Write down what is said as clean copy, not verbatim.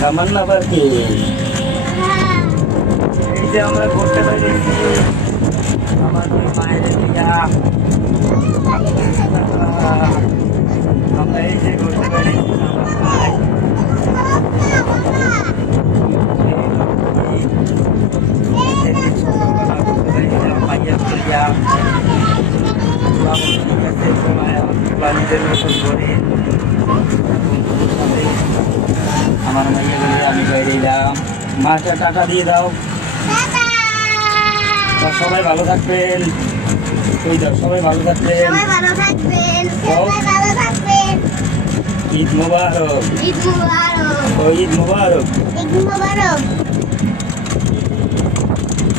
তামান্না পার্কে এই যে আমরা ঘুরতে পেরেছি আমাদের মায়ের দিয়া আমরা এই যে ঘুরতে পেরেছি আমার মাইয়া বলে আমি বাইরে এলাম মাকে টাকা দিয়ে দাও সবাই ভালো থাকবেন ওই দাও সবাই ভালো থাকবেন ঈদ মোবারক ঈদ মোবারক ঈদ মোবারক।